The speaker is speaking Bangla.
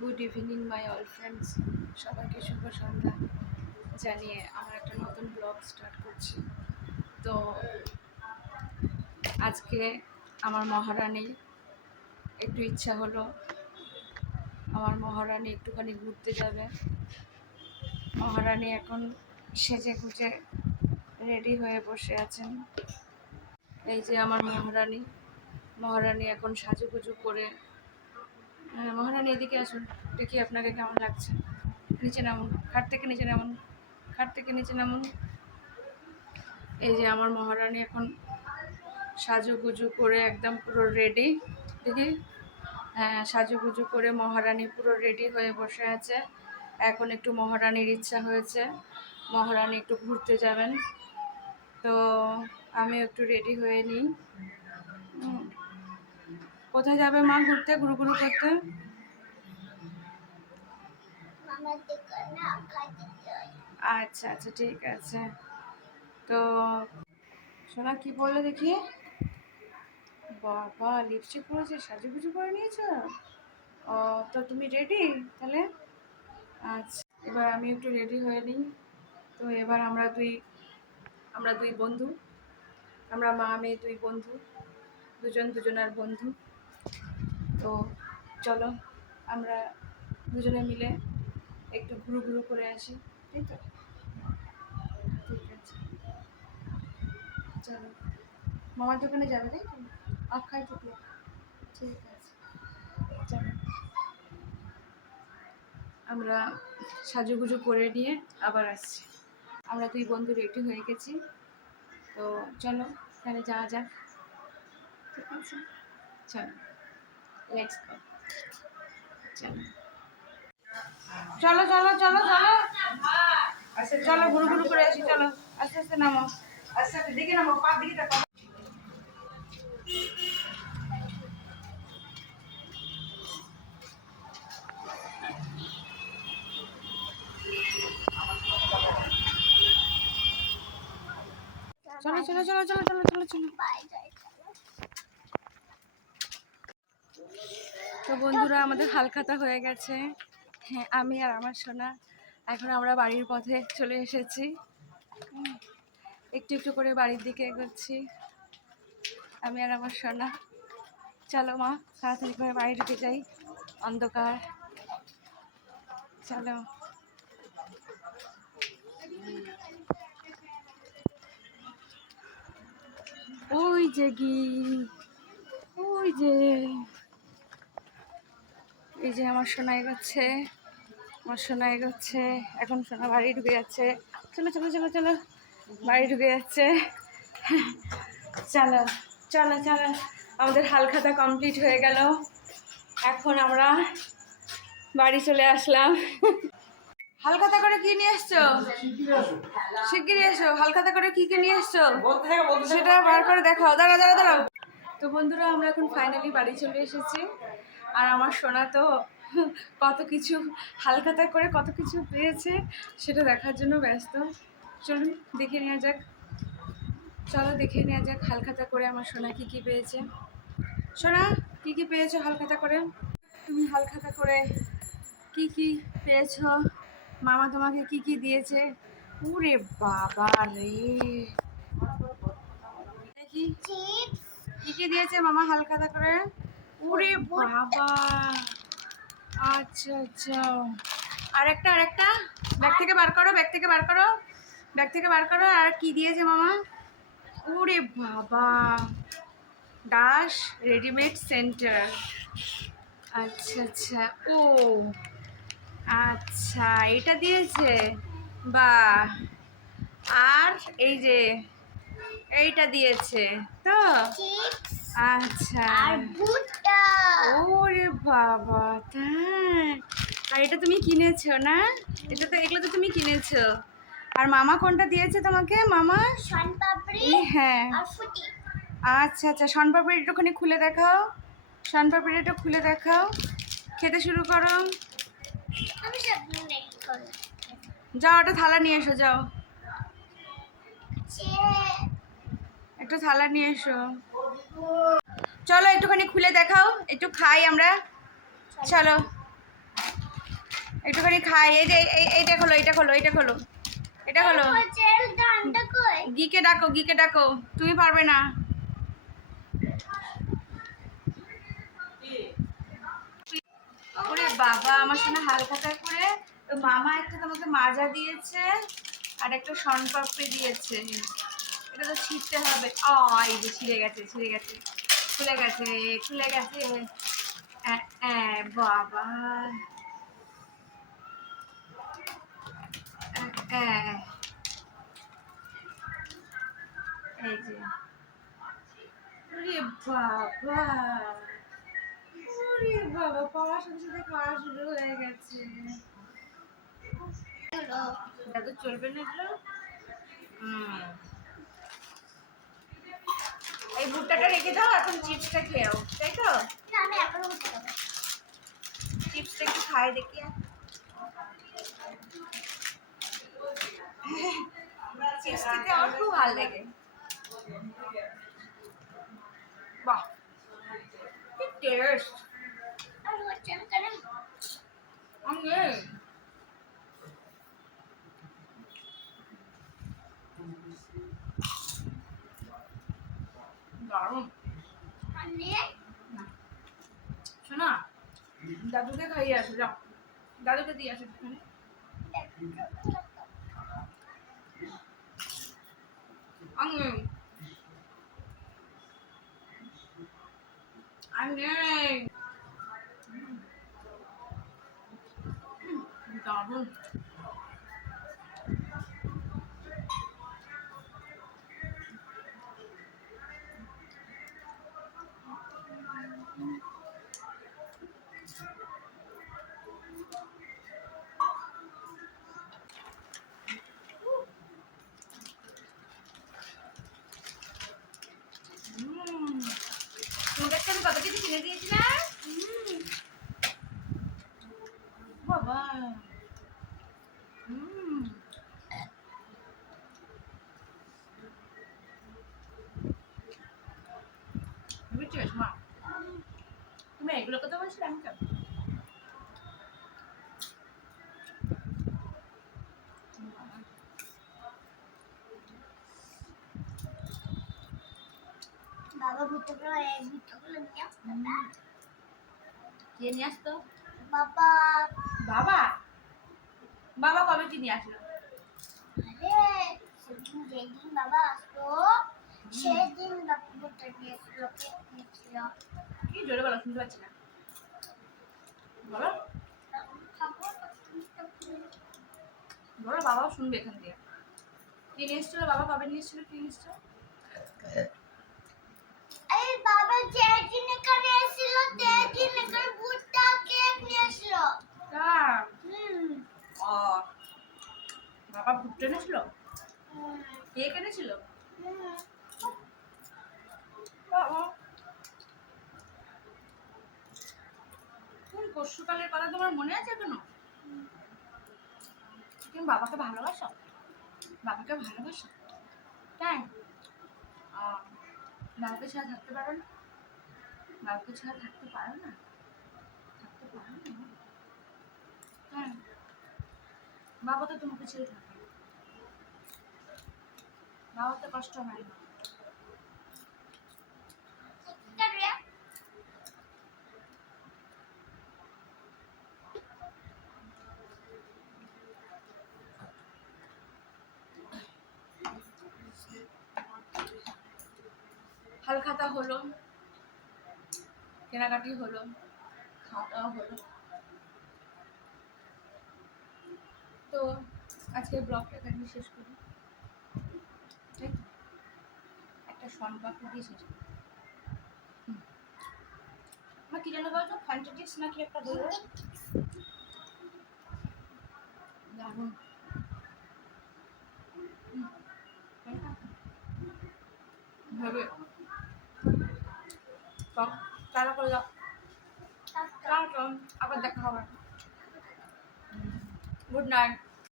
Good evening my all friends, সবাইকে শুভ সন্ধ্যা জানিয়ে আমার একটা নতুন ব্লগ স্টার্ট করছি। তো আজকে আমার মহারানী একটু ইচ্ছা হলো, আমার মহারানী একটুখানি ঘুরতে যাবে। মহারানী এখন সেজে গুজে রেডি হয়ে বসে আছেন। এই যে আমার মহারানী, মহারানী এখন সাজুগুজু করে। মহারানী এদিকে আসুন, দেখি আপনাকে কেমন লাগছে। নিচে নামুন, খাট থেকে নিচে নামুন, খাট থেকে নিচে নামুন। এই যে আমার মহারানী এখন সাজুগুজু করে একদম পুরো রেডি। দেখি, হ্যাঁ, সাজুগুজু করে মহারানী পুরো রেডি হয়ে বসে আছে। এখন একটু মহারানীর ইচ্ছা হয়েছে, মহারানী একটু ঘুরতে যাবেন। তো আমি একটু রেডি হয়ে নিই। কোথায় যাবে মা ঘুরতে, ঘুরু ঘুরু করতে? আচ্ছা আচ্ছা, ঠিক আছে। তো সোনা কি বললে দেখি? বাবা, লিপস্টিক পরেছে, সাজুগুজু করে নিয়েছো? ও, তো তুমি রেডি তাহলে? আচ্ছা, এবার আমি একটু রেডি হয়ে নিই। তো এবার আমরা দুই বন্ধু, আমরা মা মেয়ে দুই বন্ধু, দুজনার বন্ধু। তো চলো আমরা দুজনে মিলে একটু ঘুরু ঘুরু করে আসি, তাই তো? ঠিক আছে, চলো। মামার দোকানে যাবে তাই তো? আখাই থেকে, ঠিক আছে, চলো। আমরা সাজুগুজু করে নিয়ে আবার আসছি। আমরা দুই বন্ধু রেডি হয়ে গেছি। তো চলো এখানে যাওয়া যাক, ঠিক আছে? চলো, লেটস গো। চলো চলো চলো চলো, আচ্ছা চলো ঘুরু ঘুরু করে আসি। চলো আস্তে আস্তে নামো, আস্তে আস্তে দিকে নামো, পা দিকে দেখো। চলো চলো চলো চলো চলো চলো চলো। তো বন্ধুরা, আমাদের হালখাতা হয়ে গেছে। হ্যাঁ, আমি আর আমার সোনা এখন আমরা বাড়ির পথে চলে এসেছি। একটু একটু করে বাড়ির দিকে এগোচ্ছি আমি আর আমার সোনা। চলো মা, তাড়াতাড়ি করে বাড়ি ঢুকে যাই, অন্ধকার। চলো। ওই যে ওই যে, এই যে আমার সোনা এগোচ্ছে, আমার সোনা এগোচ্ছে। এখন সোনা বাড়ি ঢুকে যাচ্ছে। চলো চলো চলো চলো, বাড়ি ঢুকে যাচ্ছে। চলো চলো চলো, আমাদের হালখাতা কমপ্লিট হয়ে গেল। এখন আমরা বাড়ি চলে আসলাম। হালখাতা করে কি নিয়ে এসছো? শিগগিরি এসো। হালখাতা করে কি কি নিয়ে এসছো সেটা বার করে দেখাও। দাঁড়াও দাঁড়াও দাঁড়াও। তো বন্ধুরা, আমরা এখন ফাইনালি বাড়ি চলে এসেছি। আর আমার সোনা তো কত কিছু হালখাতা করে কত কিছু পেয়েছে সেটা দেখার জন্য ব্যস্ত। চলুন দেখে নেওয়া যাক, চলো দেখে নেওয়া যাক হালখাতা করে আমার সোনা কি কি পেয়েছে। সোনা, কি কি পেয়েছো হালখাতা করে? তুমি হালখাতা করে কি কি পেয়েছো? মামা তোমাকে কি কি দিয়েছে? ওরে বাবা রে, দেখি কি কি দিয়েছে মামা হালখাতা করে। ওরে বাবা, আচ্ছা আচ্ছা। আরেকটা আরেকটা, ব্যাগ থেকে বার করো, ব্যাগ থেকে বার করো, ব্যাগ থেকে বার করো। আর কি দিয়েছে মামা? ওরে বাবা, দাস রেডিমেড সেন্টার। আচ্ছা আচ্ছা, ও আচ্ছা, এটা দিয়েছে, বাহ। আর এই যে এইটা দিয়েছে তো, আচ্ছা। ওরে বাবা, তাই? আর এটা তুমি কিনেছো না? এটা তো, এগুলো তো তুমি কিনেছো। আর মামা কোনটা দিয়েছে তোমাকে? মামা শনপাপড়ি, হ্যাঁ। আচ্ছা আচ্ছা, শনপাপড়ি একটুখানি খুলে দেখাও, শনপাপড়ি একটু খুলে দেখাও। খেতে শুরু করো। যাও, একটা থালা নিয়ে এসো, যাও একটু থালা নিয়ে এসো। চলো একটুখানি খুলে দেখাও, একটু খাই আমরা। চলো একটুখানি খাই। এই যে এইটা খোলো, এটা খোলো, এটা খোলো, এটা খোলো। গিকে ডাকো, গিকে ডাকো, তুমি পারবে না। ওরে বাবা, আমার সঙ্গে হালখাতা করে মামা একটা তোমাকে মাজা দিয়েছে আর একটা শনপাপড়ি দিয়েছে। এটা তো ছিঁড়তে হবে। এই যে ছিঁড়ে গেছে, ছিঁড়ে গেছে, খুলে গেছে, খুলে গেছে। বাবা, এই যে, ওরে বাবা, ওরে বাবা, পাওয়ার সাথে সাথে খাওয়া শুরু হয়ে গেছে। দাদু চলবে না এগুলো। এই ভুট্টাটা রেখে দাও, এখন চিপসটা খেয়েও, তাই তো? আমি এখনো চিপসটা একটু খাই দেখি। চিপস খেতে আমার খুব ভালো লাগে। বাহ, কি টেস্ট! দারুণ। শোনা, দাদুকে খাইয়ে আসো, যাও দাদুকে দিয়ে আসো। দারুণ। তোমাদের আমি কত কিছু কিনে দিয়েছিলাম বাবা। বুঝছিস মা, তুমি এগুলো কথা বলছিলে আমি কেন? বাবা ভুট্টাগুলো কে নিয়ে আসতো? বাবা। বাবা, বাবা কবে কি নিয়ে আসলো? সেদিন যেদিন বাবা আসতো সেদিন ভুট্টা নিয়েছিল। কি জোরে বলো, শুনতে পাচ্ছি না, বলো বলো, বাবাও শুনবে এখান দিয়ে। কি নিয়ে এসেছিল বাবা, কবে নিয়ে এসেছিল, কি নিয়ে এসেছিল? বাবা যেদিন এখানে এসেছিল সেদিন এখানে ভুট্টা কেক নিয়ে এসেছিল। বাবা ভুট্টা এনেছিল, কেক এনেছিল। কোন পরশুকালের কথা তোমার মনে আছে এখনো? তুমি বাবাকে ভালোবাসো, বাবাকে ভালোবাসো, তাই? বাবাকে ছাড়া থাকতে পারো না? বাবাকে ছাড়া থাকতে পারো না? থাকতে পারো না? হ্যাঁ, বাবা তো তোমাকে ছেড়ে থাকে, বাবার তো কষ্ট হয় না। হালখাতা হলো, কেনাকাটি হলো, খাওয়া দাওয়া হলো। তো আজকের ব্লগটা এখানে শেষ করি, ঠিক? একটা শনপাপড়ি দিয়ে শেষ করি। আমার কি জানো বলতো, ফ্যান্টাটিক্স নাকি একটা বই, দারুণ। ভেবে তারা করে যাও, আবার দেখা হবে। Good night.